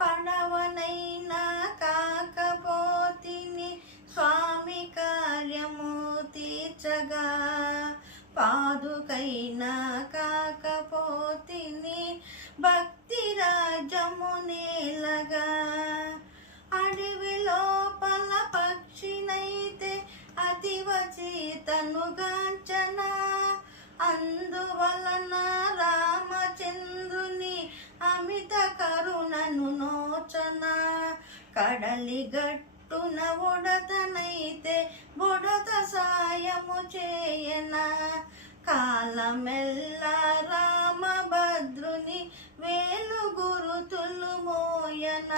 పడవనైనా కాకపోతిని స్వామి కార్యము తీర్చగా, పాదుకైనా కాకపోతిని భక్తి రాజ్యము నేలగా, అడవి లోపల పక్షినైతే అతివ చేతనుగాంచన, అందువలన రామచంద్రుని అమిత కరుణను నోచన, కడలి గట్టున ఉడతనైతే బుడత సాయము చేయన, కాలమెల్ల రామభద్రుని వేలు గురుతులు మోయన.